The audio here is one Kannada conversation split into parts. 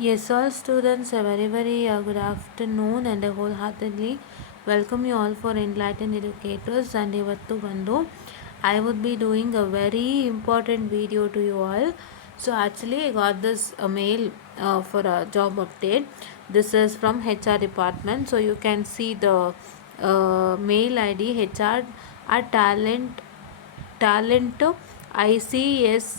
Yes, all students, a very good afternoon and I wholeheartedly welcome you all for Enlightened Educators and Ivattu Bandu. I would be doing a very important video to you all. So actually I got this mail for a job update. This is from HR department. So you can see the mail ID HR at talent icsxiq.com,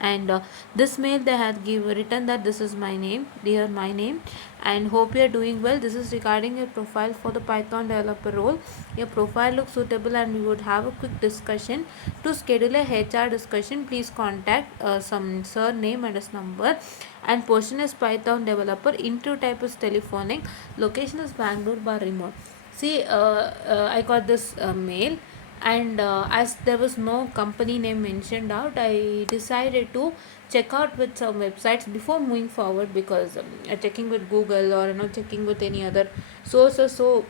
and this mail they had written that this is my name, dear my name, and hope you are doing well. This is regarding your profile for the Python developer role. Your profile looks suitable and we would have a quick discussion. To schedule a HR discussion, please contact some surname and his number, and portion is Python developer, interview type is telephonic, location is Bangalore bar remote. See, I got this mail, and as there was no company name mentioned out, I decided to check out with some websites before moving forward, because checking with Google or checking with any other sources, so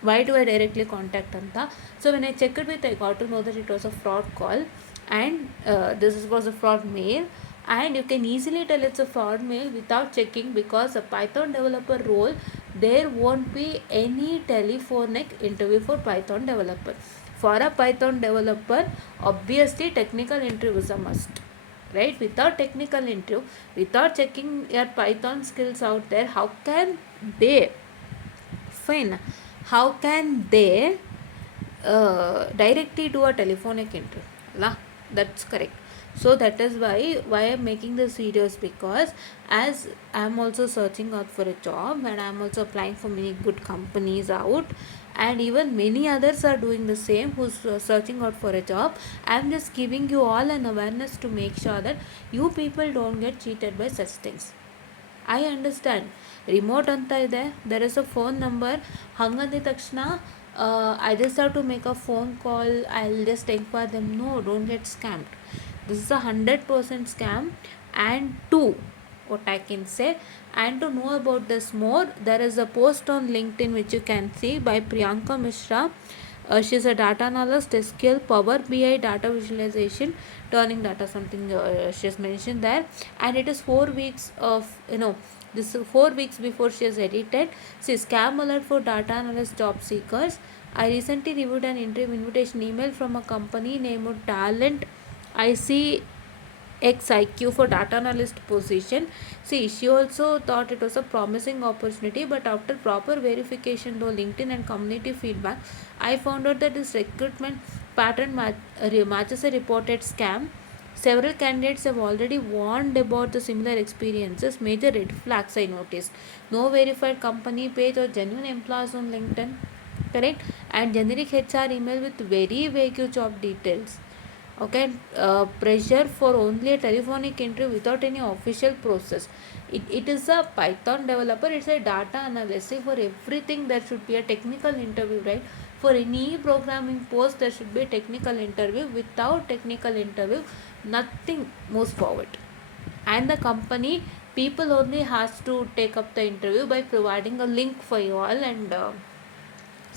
why do I directly contact Anta? So when I checked it with, I got to know that it was a fraud call, and this was a fraud mail, and you can easily tell it's a fraud mail without checking, because a Python developer role, there won't be any telephonic interview for Python developer. For a Python developer, obviously technical interview is a must, right? Without technical interview, without checking your Python skills out there, how can they, fine, how can they directly do a telephonic interview? La, that's correct. So that is why I'm making this videos, because as I'm also searching out for a job and I'm also applying for many good companies out, and even many others are doing the same who's searching out for a job. I'm just giving you all an awareness to make sure that you people don't get cheated by such things. I understand, remote ಅಂತ ಇದೆ, there is a phone number, ಹಂಗಂದಿದ ತಕ್ಷಣ I just have to make a phone call, I will just enquire them. No, don't get scammed. This is a 100% scam. And two, what I can say, and to know about this more, there is a post on LinkedIn which you can see by Priyanka Mishra. She's a data analyst, SQL, Power BI, data visualization, turning data, something she's mentioned there. And it is 4 weeks of, this 4 weeks before she has edited. See, scam alert for data analyst job seekers. I recently reviewed an interview invitation email from a company named Talent ICXIQ for data analyst position. See, she also thought it was a promising opportunity, but after proper verification though LinkedIn and community feedback, I found out that this recruitment pattern matches a reported scam. Several candidates have already warned about the similar experiences. Major red flags I noticed: no verified company page or genuine employees on LinkedIn, correct, and generic HR email with very vague job details. Okay, pressure for only a telephonic interview without any official process. It is a Python developer, it's a data analyst. For everything there should be a technical interview, right? For any programming post there should be a technical interview. Without technical interview, nothing moves forward, and the company people only has to take up the interview by providing a link for you all, and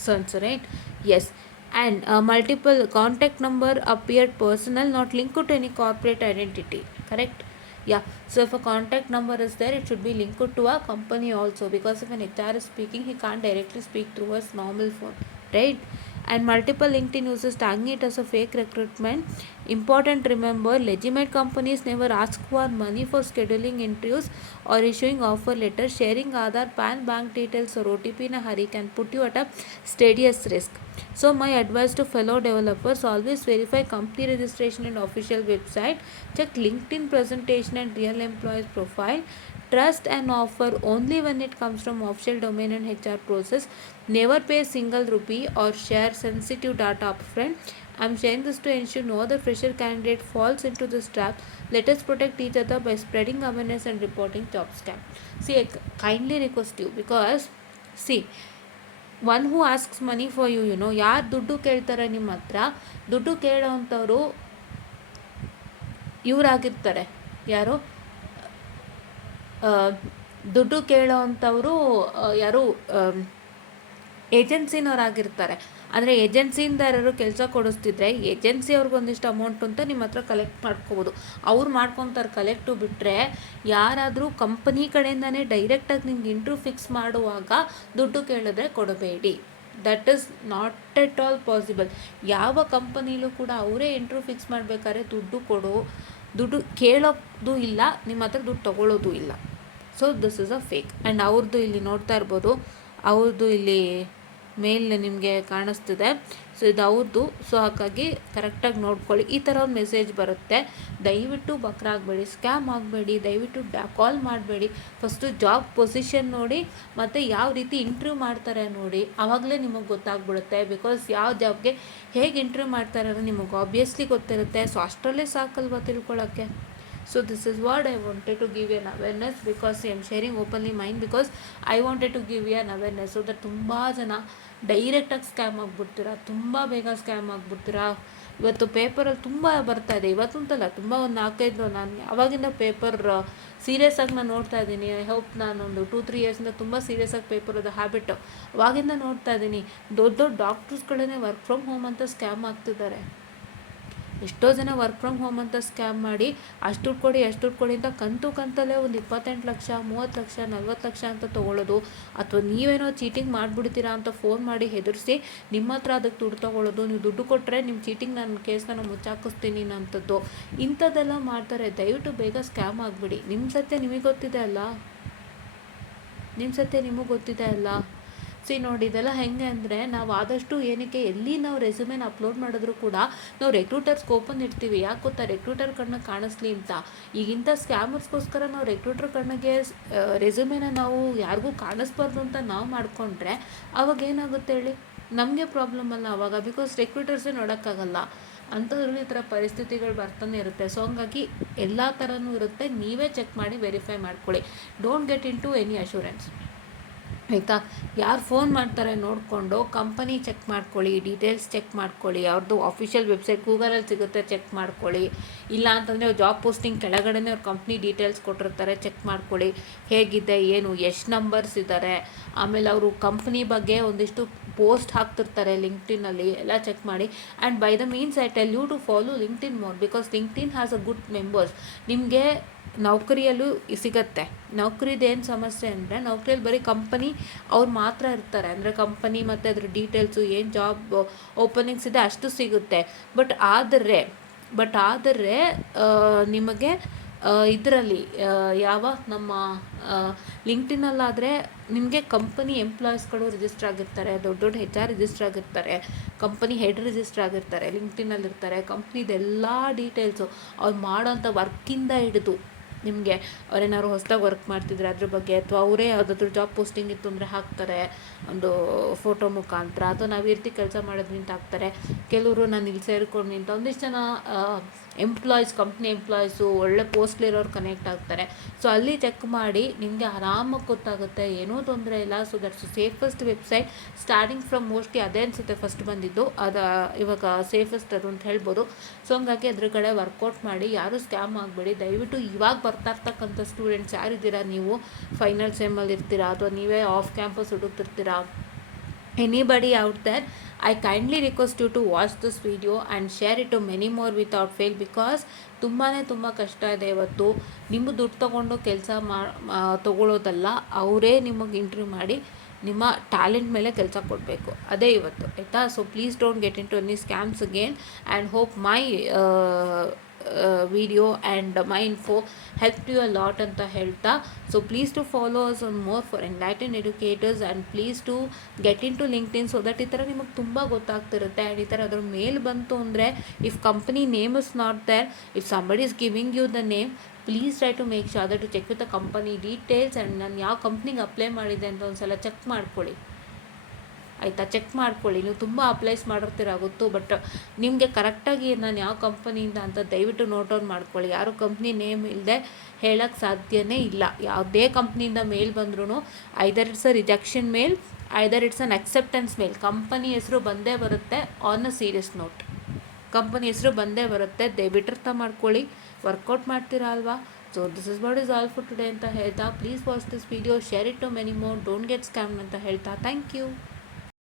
sons, right? Yes. And multiple contact number appeared personal, not linked to any corporate identity, correct? Yeah. So if a contact number is there, it should be linked to a company also, because if an HR is speaking, he can't directly speak through his normal phone, right? And multiple LinkedIn users tagging it as a fake recruitment. Important, remember, legitimate companies never ask for money for scheduling interviews or issuing offer letters. Sharing Aadhaar, PAN, bank details, or OTP in a hurry can put you at a serious risk. So my advice to fellow developers: always verify company registration and official website. Check LinkedIn presentation and real employees profile. Trust an offer only when it comes from official domain and HR process. Never pay a single rupee or share sensitive data upfront. I'm sharing this to ensure no other fresher candidate falls into this trap. Let us protect each other by spreading awareness and reporting job scam. See, I kindly request you, because see, one who asks money for you, ಯಾರು ದುಡ್ಡು ಕೇಳ್ತಾರೆ ನಿಮ್ಮ ಹತ್ರ, ದುಡ್ಡು ಕೇಳೋವಂಥವ್ರು ಇವರಾಗಿರ್ತಾರೆ. ಯಾರು ದುಡ್ಡು ಕೇಳೋವಂಥವ್ರು, ಯಾರು ಏಜೆನ್ಸಿನವರಾಗಿರ್ತಾರೆ. ಅಂದರೆ ಏಜೆನ್ಸಿಯಿಂದ ಯಾರು ಕೆಲಸ ಕೊಡಿಸ್ತಿದ್ರೆ ಏಜೆನ್ಸಿ ಅವ್ರಿಗೊಂದಿಷ್ಟು ಅಮೌಂಟ್ ಅಂತ ನಿಮ್ಮ ಹತ್ರ ಕಲೆಕ್ಟ್ ಮಾಡ್ಕೋಬೋದು. ಅವ್ರು ಮಾಡ್ಕೊತಾರೆ ಕಲೆಕ್ಟು. ಬಿಟ್ಟರೆ ಯಾರಾದರೂ ಕಂಪನಿ ಕಡೆಯಿಂದನೇ ಡೈರೆಕ್ಟಾಗಿ ನಿಮ್ಗೆ ಇಂಟ್ರ್ಯೂ ಫಿಕ್ಸ್ ಮಾಡುವಾಗ ದುಡ್ಡು ಕೇಳಿದ್ರೆ ಕೊಡಬೇಡಿ. That is not at all possible. ಯಾವ ಕಂಪನಿಲೂ ಕೂಡ ಅವರೇ ಇಂಟ್ರ್ಯೂ ಫಿಕ್ಸ್ ಮಾಡಬೇಕಾದ್ರೆ ದುಡ್ಡು ಕೇಳೋದು ಇಲ್ಲ, ನಿಮ್ಮ ಹತ್ರ ದುಡ್ಡು ತೊಗೊಳ್ಳೋದು ಇಲ್ಲ. So this is a fake. And ಅವ್ರದ್ದು ಇಲ್ಲಿ ನೋಡ್ತಾ ಇರ್ಬೋದು, ಅವ್ರದ್ದು ಇಲ್ಲಿ ಮೇಲ್ ನಿಮಗೆ ಕಾಣಿಸ್ತಿದೆ. ಸೊ ಇದು ಅವ್ರದ್ದು. ಸೊ ಹಾಗಾಗಿ ಕರೆಕ್ಟಾಗಿ ನೋಡ್ಕೊಳ್ಳಿ. ಈ ಥರ ಒಂದು ಮೆಸೇಜ್ ಬರುತ್ತೆ. ದಯವಿಟ್ಟು ಬಕ್ರ ಆಗಬೇಡಿ, ಸ್ಕ್ಯಾಮ್ ಆಗಬೇಡಿ, ದಯವಿಟ್ಟು ಕಾಲ್ ಮಾಡಬೇಡಿ. ಫಸ್ಟು ಜಾಬ್ ಪೊಸಿಷನ್ ನೋಡಿ ಮತ್ತು ಯಾವ ರೀತಿ ಇಂಟ್ರ್ಯೂ ಮಾಡ್ತಾರೆ ನೋಡಿ, ಆವಾಗಲೇ ನಿಮಗೆ ಗೊತ್ತಾಗ್ಬಿಡುತ್ತೆ. ಬಿಕಾಸ್ ಯಾವ ಜಾಬ್ಗೆ ಹೇಗೆ ಇಂಟ್ರ್ಯೂ ಮಾಡ್ತಾರೆ ಅನ್ನೋದು ನಿಮಗೆ ಆಬ್ವಿಯಸ್ಲಿ ಗೊತ್ತಿರುತ್ತೆ. ಸೊ ಅಷ್ಟರಲ್ಲೇ ಸಾಕಲ್ವ ತಿಳ್ಕೊಳ್ಳೋಕ್ಕೆ. So this is what I wanted to give you an awareness, because I am sharing openly mine, because I wanted to give you an awareness so that ತುಂಬ ಜನ ಡೈರೆಕ್ಟಾಗಿ ಸ್ಕ್ಯಾಮ್ ಆಗಿಬಿಡ್ತೀರಾ, ತುಂಬ ಬೇಗ ಸ್ಕ್ಯಾಮ್ ಆಗಿಬಿಡ್ತೀರಾ. ಇವತ್ತು ಪೇಪರಲ್ಲಿ ತುಂಬ ಬರ್ತಾ ಇದೆ, ಇವತ್ತು ಅಂತಲ್ಲ, ತುಂಬ ಒಂದು 4-5 ನಾನು ಯಾವಾಗಿಂದ ಪೇಪರ್ ಸೀರಿಯಸ್ ಆಗಿ ನಾನು ನೋಡ್ತಾ ಇದ್ದೀನಿ. ಐ ಹೋಪ್ ನಾನೊಂದು 2-3 ಇಯರ್ಸಿಂದ ತುಂಬ ಸೀರಿಯಸ್ ಆಗಿ ಪೇಪರ್ ಅದು ಹ್ಯಾಬಿಟ್ ಅವಾಗಿಂದ ನೋಡ್ತಾ ಇದ್ದೀನಿ. ದೊಡ್ಡ ದೊಡ್ಡ ಡಾಕ್ಟರ್ಸ್ಗಳೇ ವರ್ಕ್ ಫ್ರಮ್ ಹೋಮ್ ಅಂತ ಸ್ಕ್ಯಾಮ್ ಆಗ್ತಿದ್ದಾರೆ. ಎಷ್ಟೋ ಜನ ವರ್ಕ್ ಫ್ರಮ್ ಹೋಮ್ ಅಂತ ಸ್ಕ್ಯಾಮ್ ಮಾಡಿ ಅಷ್ಟು ದುಡ್ಡು ಕೊಡಿ ಅಂತ ಕಂತಲ್ಲೇ ಒಂದು 28 ಲಕ್ಷ, 30 ಲಕ್ಷ, 40 ಲಕ್ಷ ಅಂತ ತೊಗೊಳ್ಳೋದು. ಅಥವಾ ನೀವೇನೋ ಚೀಟಿಂಗ್ ಮಾಡಿಬಿಡ್ತೀರಾ ಅಂತ ಫೋನ್ ಮಾಡಿ ಹೆದರಿಸಿ ನಿಮ್ಮ ಹತ್ರ ಅದಕ್ಕೆ ದುಡ್ಡು ತೊಗೊಳ್ಳೋದು. ನೀವು ದುಡ್ಡು ಕೊಟ್ಟರೆ ನಿಮ್ಮ ಚೀಟಿಂಗ್ ನಾನು ಕೇಸ್ನ ಮುಚ್ಚಾಕಿಸ್ತೀನಿ ಅಂಥದ್ದು, ಇಂಥದ್ದೆಲ್ಲ ಮಾಡ್ತಾರೆ. ದಯವಿಟ್ಟು ಬೇಗ ಸ್ಕ್ಯಾಮ್ ಆಗಿಬಿಡಿ. ನಿಮ್ಮ ಸತ್ಯ ನಿಮಗೆ ಗೊತ್ತಿದೆ ಅಲ್ಲ. ನೋಡಿ, ಇದೆಲ್ಲ ಹೆಂಗೆ ಅಂದರೆ, ನಾವು ಆದಷ್ಟು ಏನಕ್ಕೆ ಎಲ್ಲಿ ನಾವು ರೆಸ್ಯೂಮೇನ ಅಪ್ಲೋಡ್ ಮಾಡಿದ್ರು ಕೂಡ ನಾವು ರೆಕ್ರೂಟರ್ಸ್ಗೆ ಓಪನ್ ಇಡ್ತೀವಿ. ಯಾಕೆ ಗೊತ್ತಾ? ರೆಕ್ರೂಟರ್ ಕಣ್ಣಿಗೆ ಕಾಣಿಸ್ಲಿ ಅಂತ. ಈಗಿಂಥ ಸ್ಕ್ಯಾಮರ್ಸ್ಗೋಸ್ಕರ ನಾವು ರೆಕ್ರೂಟರ್ ಕಣ್ಣಿಗೆ ರೆಸ್ಯೂಮೇನ ನಾವು ಯಾರಿಗೂ ಕಾಣಿಸ್ಬಾರ್ದು ಅಂತ ನಾವು ಮಾಡಿಕೊಂಡ್ರೆ ಅವಾಗ ಏನಾಗುತ್ತೆ ಹೇಳಿ? ನಮಗೆ ಪ್ರಾಬ್ಲಮ್ ಅಲ್ಲ ಅವಾಗ. ಬಿಕಾಸ್ ರೆಕ್ರೂಟರ್ಸೇ ನೋಡೋಕ್ಕಾಗಲ್ಲ. ಅಂಥದ್ರಲ್ಲಿ ಈ ಥರ ಪರಿಸ್ಥಿತಿಗಳು ಬರ್ತಾನೆ ಇರುತ್ತೆ. ಸೊ ಹಂಗಾಗಿ ಎಲ್ಲ ಥರನೂ ಇರುತ್ತೆ. ನೀವೇ ಚೆಕ್ ಮಾಡಿ ವೆರಿಫೈ ಮಾಡ್ಕೊಳ್ಳಿ. Don't get into any assurance, ಆಯಿತಾ? ಯಾರು ಫೋನ್ ಮಾಡ್ತಾರೆ ನೋಡಿಕೊಂಡು ಕಂಪನಿ ಚೆಕ್ ಮಾಡ್ಕೊಳ್ಳಿ, ಡೀಟೇಲ್ಸ್ ಚೆಕ್ ಮಾಡ್ಕೊಳ್ಳಿ. ಅವ್ರದ್ದು ಆಫಿಷಿಯಲ್ ವೆಬ್ಸೈಟ್ ಗೂಗಲಲ್ಲಿ ಸಿಗುತ್ತೆ, ಚೆಕ್ ಮಾಡ್ಕೊಳ್ಳಿ. ಇಲ್ಲ ಅಂತಂದರೆ ಜಾಬ್ ಪೋಸ್ಟಿಂಗ್ ಕೆಳಗಡೆನೇ ಅವ್ರ ಕಂಪ್ನಿ ಡೀಟೇಲ್ಸ್ ಕೊಟ್ಟಿರ್ತಾರೆ, ಚೆಕ್ ಮಾಡ್ಕೊಳ್ಳಿ. ಹೇಗಿದೆ, ಏನು, ಎಷ್ಟು ನಂಬರ್ಸ್ ಇದ್ದಾರೆ. ಆಮೇಲೆ ಅವರು ಕಂಪ್ನಿ ಬಗ್ಗೆ ಒಂದಿಷ್ಟು ಪೋಸ್ಟ್ ಹಾಕ್ತಿರ್ತಾರೆ ಲಿಂಕ್ಡ್ಇನ್ನಲ್ಲಿ, ಎಲ್ಲ ಚೆಕ್ ಮಾಡಿ. And by the means I tell you to follow LinkedIn more, because LinkedIn has a good members. ನಿಮಗೆ ನೌಕರಿಯಲ್ಲೂ ಸಿಗತ್ತೆ. ನೌಕರಿದೇನು ಸಮಸ್ಯೆ ಅಂದರೆ, ನೌಕರಿಯಲ್ಲಿ ಬರೀ ಕಂಪನಿ ಅವ್ರು ಮಾತ್ರ ಇರ್ತಾರೆ. ಅಂದರೆ ಕಂಪನಿ ಮತ್ತು ಅದ್ರ ಡೀಟೇಲ್ಸು, ಏನು ಜಾಬ್ ಓಪನಿಂಗ್ಸ್ ಇದೆ ಅಷ್ಟು ಸಿಗುತ್ತೆ. ಬಟ್ ಆದರೆ ನಿಮಗೆ ಇದರಲ್ಲಿ ಯಾವ ನಮ್ಮ ಲಿಂಕ್ಡ್ಇನ್ನಲ್ಲಾದರೆ ನಿಮಗೆ ಕಂಪನಿ ಎಂಪ್ಲಾಯೀಸ್ಗಳು ರಿಜಿಸ್ಟರ್ ಆಗಿರ್ತಾರೆ, ದೊಡ್ಡ HR ರಿಜಿಸ್ಟರ್ ಆಗಿರ್ತಾರೆ, ಕಂಪನಿ ಹೆಡ್ ರಿಜಿಸ್ಟರ್ ಆಗಿರ್ತಾರೆ, ಲಿಂಕ್ಡ್ಇನ್ನಲ್ಲಿರ್ತಾರೆ. ಕಂಪ್ನಿದೆಲ್ಲ ಡೀಟೇಲ್ಸು ಅವ್ರು ಮಾಡೋಂಥ ವರ್ಕಿಂದ ಹಿಡಿದು ನಿಮಗೆ ಅವ್ರೇನಾದ್ರು ಹೊಸದಾಗಿ ವರ್ಕ್ ಮಾಡ್ತಿದ್ರೆ ಅದ್ರ ಬಗ್ಗೆ, ಅಥವಾ ಅವರೇ ಯಾವುದಾದ್ರೂ ಜಾಬ್ ಪೋಸ್ಟಿಂಗ್ ಇತ್ತು ಅಂದರೆ ಹಾಕ್ತಾರೆ ಒಂದು ಫೋಟೋ ಮುಖಾಂತರ, ಅಥವಾ ನಾವು ಈ ರೀತಿ ಕೆಲಸ ಮಾಡಿದ್ವಿ ಅಂತ ಹಾಕ್ತಾರೆ. ಕೆಲವರು ನಾನು ಇಲ್ಲಿ ಸೇರಿಕೊಂಡು ಅಂತ ಒಂದಿಷ್ಟು ಜನ ಎಂಪ್ಲಾಯೀಸ್, ಕಂಪ್ನಿ ಎಂಪ್ಲಾಯೀಸು ಒಳ್ಳೆ ಪೋಸ್ಟ್ಲಿರೋರು ಕನೆಕ್ಟ್ ಆಗ್ತಾರೆ. ಸೊ ಅಲ್ಲಿ ಚೆಕ್ ಮಾಡಿ ನಿಮಗೆ ಆರಾಮಾಗಿ ಗೊತ್ತಾಗುತ್ತೆ, ಏನೂ ತೊಂದರೆ ಇಲ್ಲ. So that's safest website. Starting from mostly ಅದೇ ಅನಿಸುತ್ತೆ ಫಸ್ಟ್ ಬಂದಿದ್ದು, ಅದು ಇವಾಗ ಸೇಫೆಸ್ಟ್ ಅದು ಅಂತ ಹೇಳ್ಬೋದು. ಸೊ ಹಂಗಾಗಿ ಅದ್ರ ಕಡೆ ವರ್ಕೌಟ್ ಮಾಡಿ, ಯಾರೂ ಸ್ಕ್ಯಾಮ್ ಆಗಬೇಡಿ. ದಯವಿಟ್ಟು ಇವಾಗ ಬರ್ತಾ ಇರ್ತಕ್ಕಂಥ ಸ್ಟೂಡೆಂಟ್ಸ್ ಯಾರಿದ್ದೀರಾ, ನೀವು ಫೈನಲ್ ಸೆಮ್ಮಲ್ಲಿ ಇರ್ತೀರಾ ಅಥವಾ ನೀವೇ ಆಫ್ ಕ್ಯಾಂಪಸ್ ಹುಡುಕ್ತಿರ್ತೀರಾ, anybody out there, I kindly request you to watch this video and share it to many more without fail, because ತುಂಬ ಕಷ್ಟ ಇದೆ. ಇವತ್ತು ನಿಮ್ಮ ದುಡ್ಡು ತೊಗೊಂಡು ಕೆಲಸ ತೊಗೊಳ್ಳೋದಲ್ಲ, ಅವರೇ ನಿಮಗೆ ಇಂಟರ್ವ್ಯೂ ಮಾಡಿ ನಿಮ್ಮ ಟ್ಯಾಲೆಂಟ್ ಮೇಲೆ ಕೆಲಸ ಕೊಡಬೇಕು, ಅದೇ ಇವತ್ತು, ಆಯಿತಾ? So please don't get into any scams again, and hope my video and my info helped you a lot ಅಂತ ಹೇಳ್ತಾ, so please to follow us on more for enlightened educators, and please to get into LinkedIn so that ಈ ಥರ ನಿಮಗೆ ತುಂಬ ಗೊತ್ತಾಗ್ತಿರುತ್ತೆ. ಆ್ಯಂಡ್ ಈ ಥರ ಅದ್ರ ಮೇಲ್ ಬಂತು ಅಂದರೆ, if company name is not there, if somebody is giving you the name, please try to make sure that to check with the company details. And ನಾನು ಯಾವ ಕಂಪ್ನಿಗೆ ಅಪ್ಲೈ ಮಾಡಿದೆ ಅಂತ ಒಂದು ಸಲ ಚೆಕ್ ಮಾಡ್ಕೊಳ್ಳಿ, ಆಯಿತಾ? ಚೆಕ್ ಮಾಡ್ಕೊಳ್ಳಿ. ನೀವು ತುಂಬ ಅಪ್ಲೈಸ್ ಮಾಡಿರ್ತೀರ ಗೊತ್ತು, ಬಟ್ ನಿಮಗೆ ಕರೆಕ್ಟಾಗಿ ನಾನು ಯಾವ ಕಂಪನಿಯಿಂದ ಅಂತ ದಯವಿಟ್ಟು ನೋಟ್ ಡೌನ್ ಮಾಡ್ಕೊಳ್ಳಿ. ಯಾರು ಕಂಪ್ನಿ ನೇಮ್ ಇಲ್ಲದೆ ಹೇಳೋಕ್ಕೆ ಸಾಧ್ಯನೇ ಇಲ್ಲ. ಯಾವುದೇ ಕಂಪ್ನಿಯಿಂದ ಮೇಲ್ ಬಂದ್ರೂ either it's a rejection mail, either it's an acceptance mail, company ಹೆಸರು ಬಂದೇ ಬರುತ್ತೆ. On a serious note, company ಹೆಸರು ಬಂದೇ ಬರುತ್ತೆ. ದಯವಿಟ್ಟು ಅರ್ಥ ಮಾಡ್ಕೊಳ್ಳಿ. ವರ್ಕೌಟ್ ಮಾಡ್ತೀರಾ ಅಲ್ವಾ? So this is what is all for today ಅಂತ ಹೇಳ್ತಾ, please watch this video, share it to many more, don't get scam ಅಂತ ಹೇಳ್ತಾ, ಥ್ಯಾಂಕ್ ಯು.